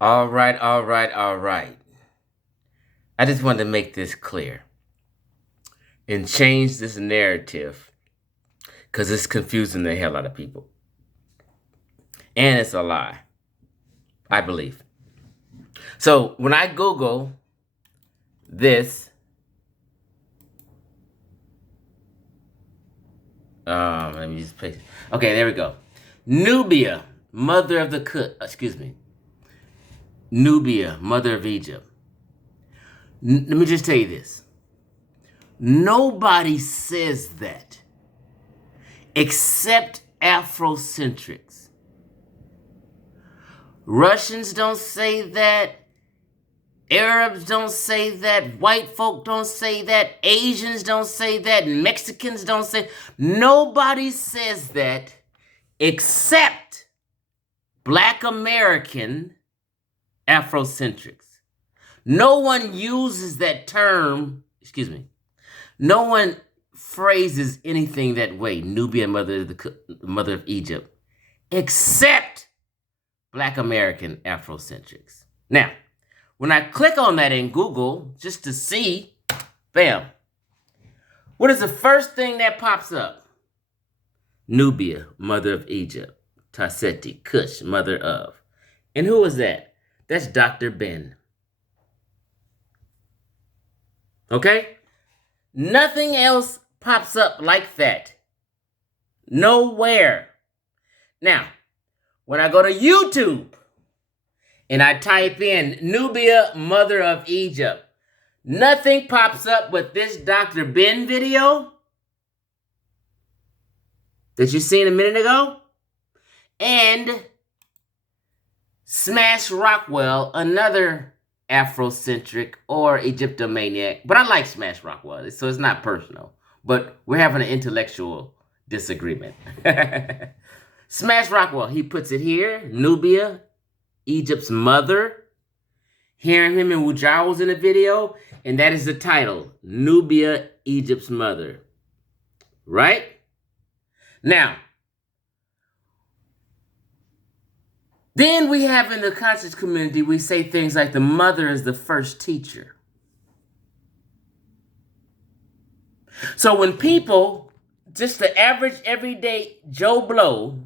All right, all right, all right. I just wanted to make this clear and change this narrative because it's confusing the hell out of people. And it's a lie, I believe. So when I Google this, let me just paste it. Okay, there we go. Nubia, mother of Nubia, mother of Egypt. Let me just tell you this. Nobody says that except afrocentrics. Russians don't say that. Arabs don't say that. White folk don't say that. Asians don't say that. Mexicans don't say. Nobody says that except Black American afrocentrics. No one uses that term, no one phrases anything that way, Nubia, mother of Egypt, except Black American afrocentrics. Now, when I click on that in Google, just to see, bam, what is the first thing that pops up? Nubia, mother of Egypt. Tasseti, Cush, mother of. And who is that? That's Dr. Ben. Okay? Nothing else pops up like that. Nowhere. Now, when I go to YouTube and I type in Nubia, mother of Egypt, nothing pops up with this Dr. Ben video that you seen a minute ago, and Smash Rockwell, another Afrocentric or Egyptomaniac. But I like Smash Rockwell, so it's not personal. But we're having an intellectual disagreement. Smash Rockwell, he puts it here. Nubia, Egypt's mother. Hearing him in Wudjau was in the video, and that is the title, Nubia, Egypt's mother. Right? Now, then we have in the conscious community, we say things like the mother is the first teacher. So when people, just the average everyday Joe Blow,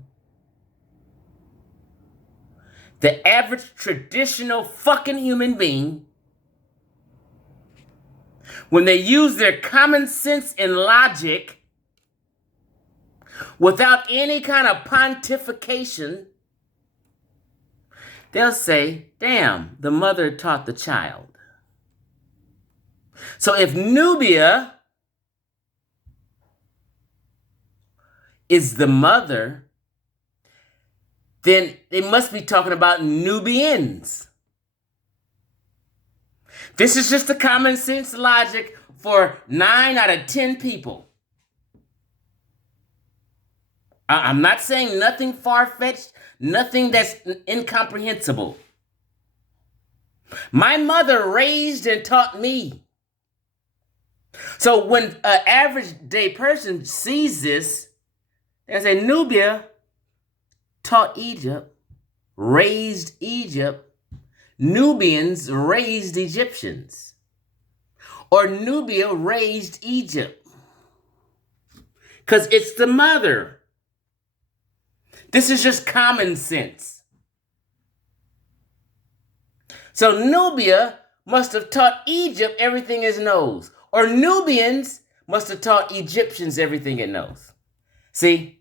the average traditional fucking human being, when they use their common sense and logic without any kind of pontification, they'll say, damn, the mother taught the child. So if Nubia is the mother, then they must be talking about Nubians. This is just the common sense logic for 9 out of 10 people. I'm not saying nothing far-fetched, nothing that's incomprehensible. My mother raised and taught me. So when an average day person sees this, they say Nubia taught Egypt, raised Egypt, Nubians raised Egyptians, or Nubia raised Egypt, because it's the mother. This is just common sense. So Nubia must have taught Egypt everything it knows, or Nubians must have taught Egyptians everything it knows. See,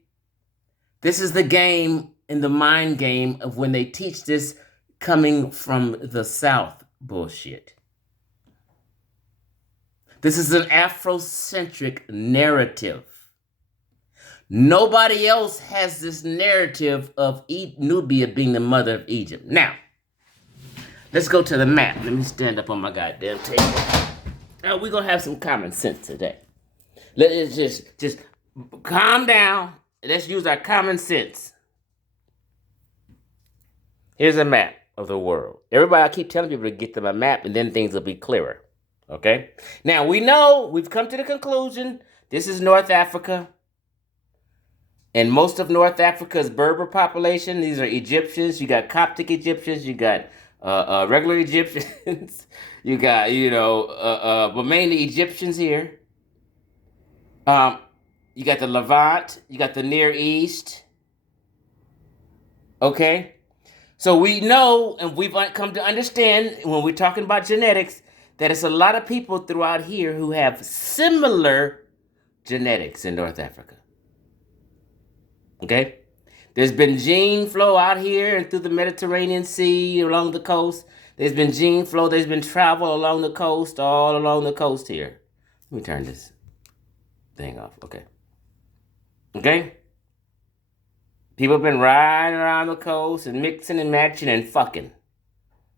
this is the game and the mind game of when they teach this coming from the South bullshit. This is an Afrocentric narrative. Nobody else has this narrative of Nubia being the mother of Egypt. Now, let's go to the map. Let me stand up on my goddamn table. Now, we're going to have some common sense today. Let's just calm down. Let's use our common sense. Here's a map of the world. Everybody, I keep telling people to get them a map, and then things will be clearer. Okay? Now, we've come to the conclusion, this is North Africa. And most of North Africa's Berber population, these are Egyptians. You got Coptic Egyptians. You got regular Egyptians. You got, but mainly Egyptians here. You got the Levant. You got the Near East. Okay? So we know, and we've come to understand when we're talking about genetics, that it's a lot of people throughout here who have similar genetics in North Africa. Okay? There's been gene flow out here and through the Mediterranean Sea along the coast. There's been gene flow. There's been travel along the coast, all along the coast here. Let me turn this thing off. Okay. Okay? People have been riding around the coast and mixing and matching and fucking.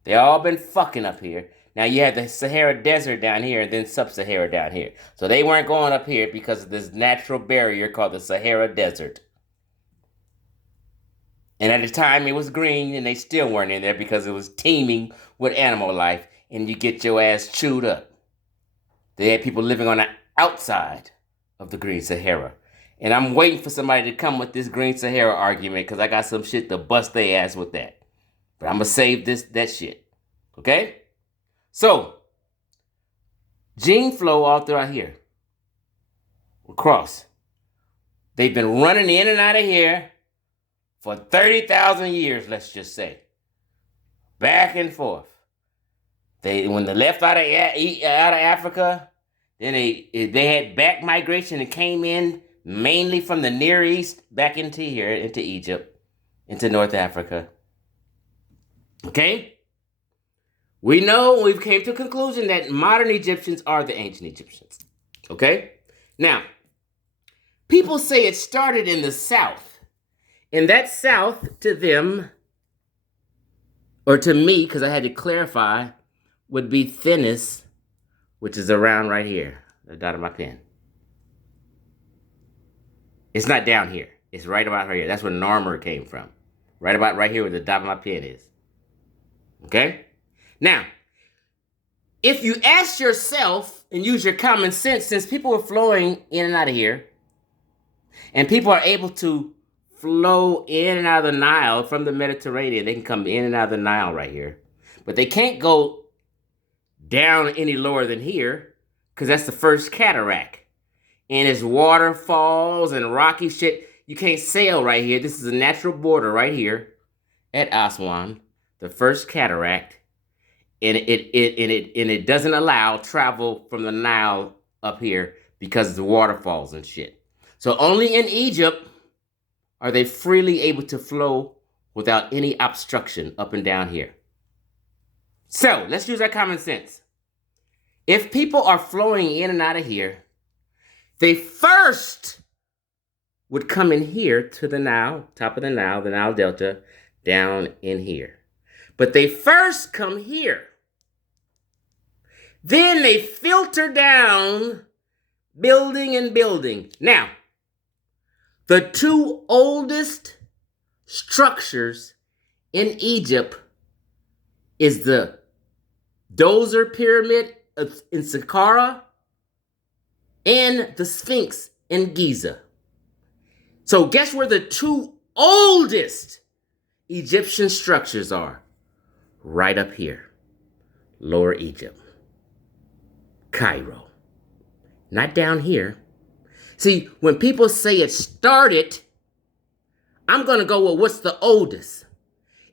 They all been fucking up here. Now you have the Sahara Desert down here and then Sub-Sahara down here. So they weren't going up here because of this natural barrier called the Sahara Desert. And at the time it was green and they still weren't in there because it was teeming with animal life and you get your ass chewed up. They had people living on the outside of the Green Sahara. And I'm waiting for somebody to come with this Green Sahara argument because I got some shit to bust their ass with that. But I'm going to save that shit. Okay? So, gene flow all throughout here. Across. They've been running in and out of here for 30,000 years, let's just say. Back and forth. When they left out of Africa, then they had back migration and came in mainly from the Near East back into here, into Egypt, into North Africa. Okay? We know, we've came to a conclusion that modern Egyptians are the ancient Egyptians. Okay? Now, people say it started in the south. And that south to them, or to me, because I had to clarify, would be Thinis, which is around right here, the dot of my pen. It's not down here. It's right about right here. That's where Narmer came from. Right about right here where the dot of my pen is. Okay? Now, if you ask yourself and use your common sense, since people are flowing in and out of here, and people are able to flow in and out of the Nile from the Mediterranean, they can come in and out of the Nile right here. But they can't go down any lower than here, because that's the first cataract. And it's waterfalls and rocky shit. You can't sail right here. This is a natural border right here at Aswan, the first cataract. And it doesn't allow travel from the Nile up here because of the waterfalls and shit. So only in Egypt are they freely able to flow without any obstruction up and down here. So let's use our common sense. If people are flowing in and out of here, they first would come in here to the Nile, top of the Nile Delta, down in here. But they first come here. Then they filter down, building and building. Now, the two oldest structures in Egypt is the Djoser Pyramid in Saqqara and the Sphinx in Giza. So guess where the two oldest Egyptian structures are? Right up here. Lower Egypt. Cairo. Not down here. See, when people say it started, I'm going to go with what's the oldest.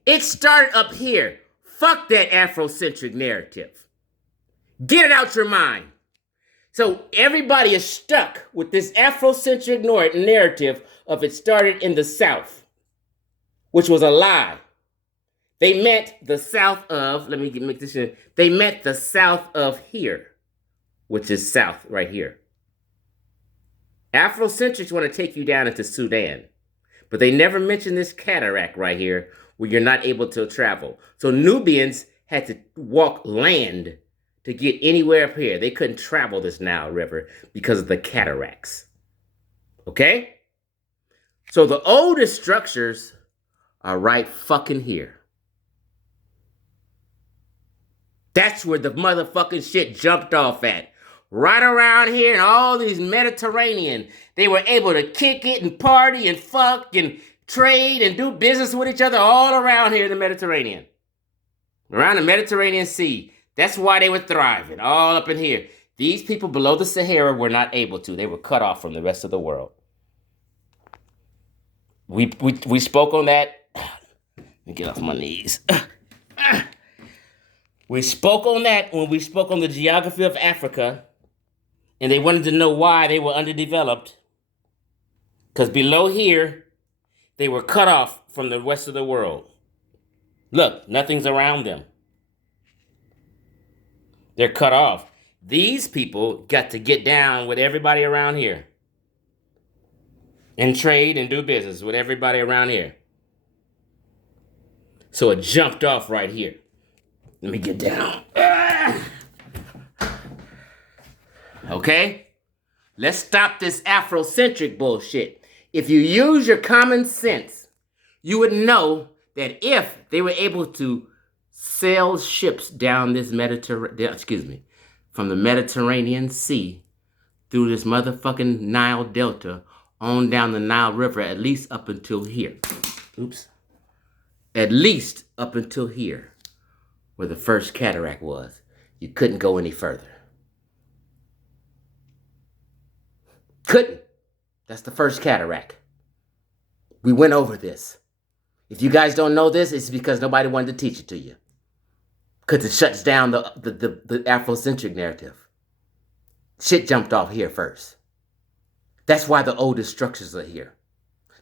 It started up here. Fuck that afrocentric narrative. Get it out your mind. So everybody is stuck with this afrocentric narrative of it started in the South, which was a lie. They meant the south of, let me make this sure. They meant the south of here, which is south right here. Afrocentrics want to take you down into Sudan, but they never mention this cataract right here where you're not able to travel. So Nubians had to walk land to get anywhere up here. They couldn't travel this Nile River because of the cataracts. Okay? So the oldest structures are right fucking here. That's where the motherfucking shit jumped off at. Right around here and all these Mediterranean. They were able to kick it and party and fuck and trade and do business with each other all around here in the Mediterranean. Around the Mediterranean Sea. That's why they were thriving, all up in here. These people below the Sahara were not able to. They were cut off from the rest of the world. We spoke on that. Let me get off my knees. We spoke on that when we spoke on the geography of Africa, and they wanted to know why they were underdeveloped. Because below here, they were cut off from the rest of the world. Look, nothing's around them. They're cut off. These people got to get down with everybody around here and trade and do business with everybody around here. So it jumped off right here. Let me get down. Okay? Let's stop this afrocentric bullshit. If you use your common sense, you would know that if they were able to sail ships down this from the Mediterranean Sea through this motherfucking Nile Delta on down the Nile River, at least up until here. Oops. At least up until here, where the first cataract was. You couldn't go any further. Couldn't. That's the first cataract. We went over this. If you guys don't know this, it's because nobody wanted to teach it to you. Because it shuts down the Afrocentric narrative. Shit jumped off here first. That's why the oldest structures are here.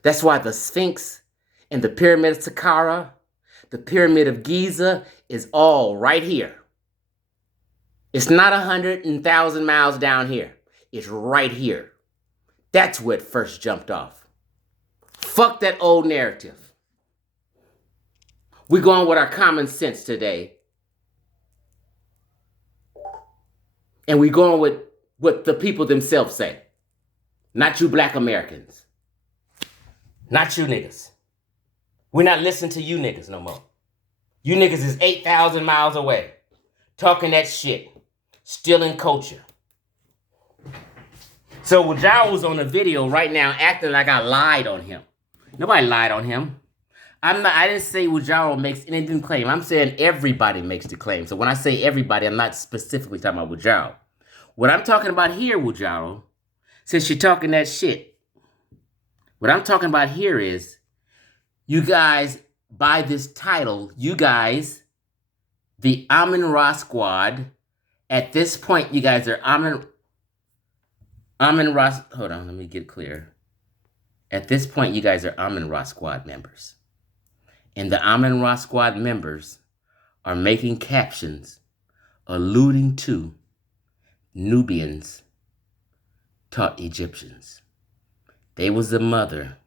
That's why the Sphinx and the Pyramid of Saqqara, the Pyramid of Giza is all right here. It's not 100,000 miles down here. It's right here. That's what first jumped off. Fuck that old narrative. We're going with our common sense today. And we're going with what the people themselves say. Not you black Americans. Not you niggas. We're not listening to you niggas no more. You niggas is 8,000 miles away. Talking that shit. Stealing culture. So Wudjau was on a video right now acting like I lied on him. Nobody lied on him. I didn't say Wudjau makes anything claim. I'm saying everybody makes the claim. So when I say everybody, I'm not specifically talking about Wudjau. What I'm talking about here, Wudjau, since you're talking that shit, what I'm talking about here is you guys, by this title, you guys, the Amun-Ra Squad, at this point, you guys are Amun-Ra, hold on, let me get clear. At this point, you guys are Amun-Ra Squad members. And the Amun-Ra Squad members are making captions alluding to Nubians taught Egyptians. They was the mother,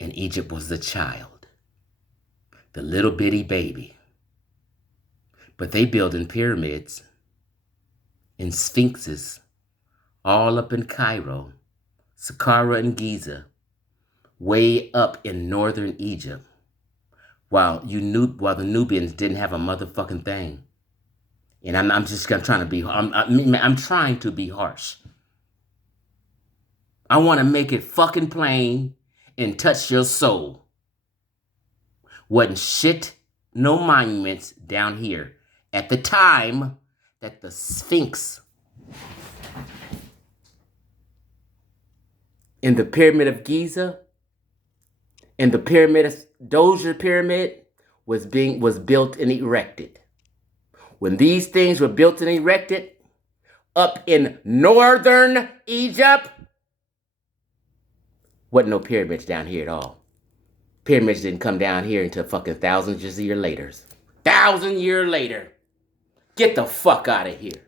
and Egypt was the child, the little bitty baby. But they building pyramids and sphinxes all up in Cairo, Saqqara and Giza, way up in northern Egypt, while the Nubians didn't have a motherfucking thing. And I'm trying to be harsh. I want to make it fucking plain and touch your soul. Wasn't shit, no monuments down here at the time that the Sphinx in the Pyramid of Giza and the Doja Pyramid was built and erected. When these things were built and erected up in northern Egypt, wasn't no pyramids down here at all. Pyramids didn't come down here until fucking thousands of years later. 1,000 years later. Get the fuck out of here.